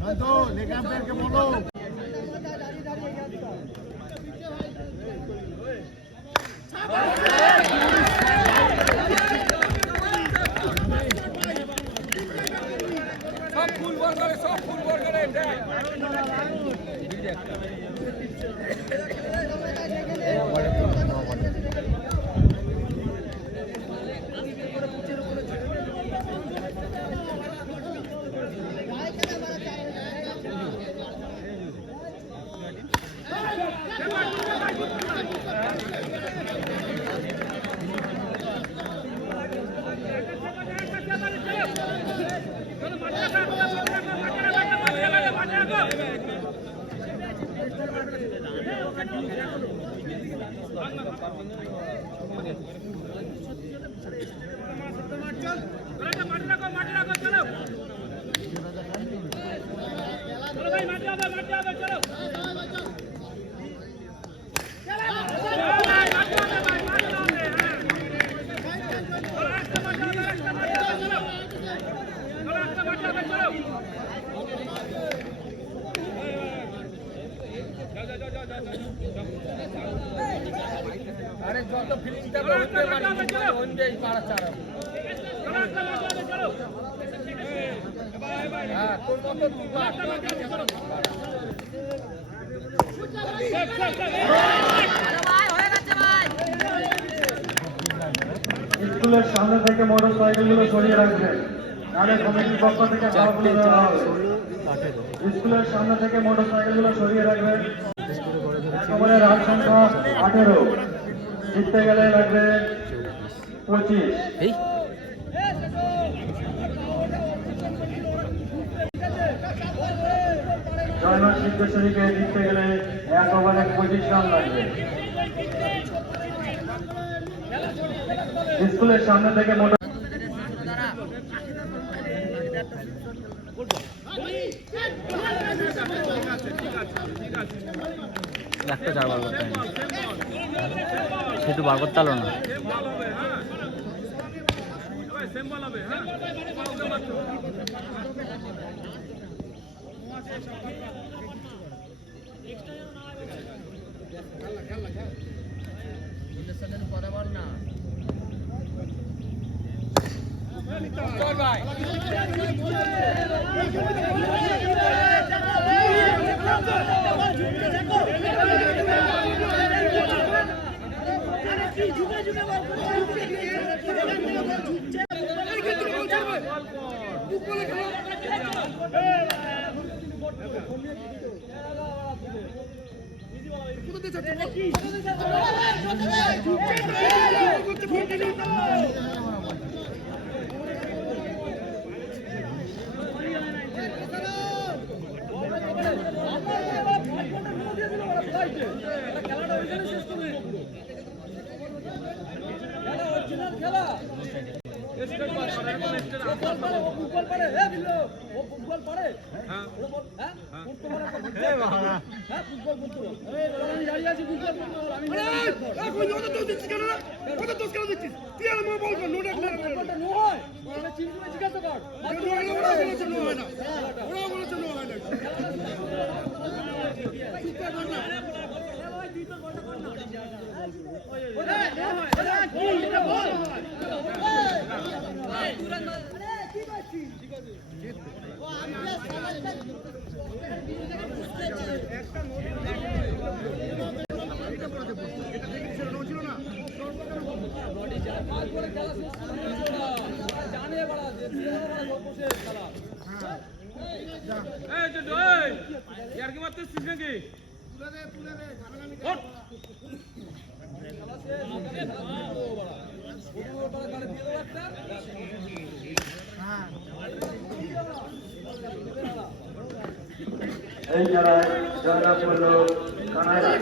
নয়তো লেখাপড়াকে বলো अरे जो तो फीलिंग था वो होते पारा चारा हाँ तो तो স্কুলের সামনে থেকে মোটরসাইকেলগুলো সরিয়ে রাখবেন, নাহলে কমিটির পক্ষ থেকে খাওয়াগুলো দেওয়া হবে। স্কুলের সামনে থেকে মোটরসাইকেলগুলো সরিয়ে রাখবেন। একেবারে রাত সংখ্যা 18, জিততে গেলে লাগবে 25। জয়নাথ সিদ্ধেশ্বরীকে জিততে গেলে 1 ওভারে 25 রান লাগবে। স্কুলের সামনে থেকে মোটর একটা চার বার করতে সেটু বার করতে পারলো না। यार की बात सीखने की এই খেলায় জয়লাভ করল কানাইঘাট।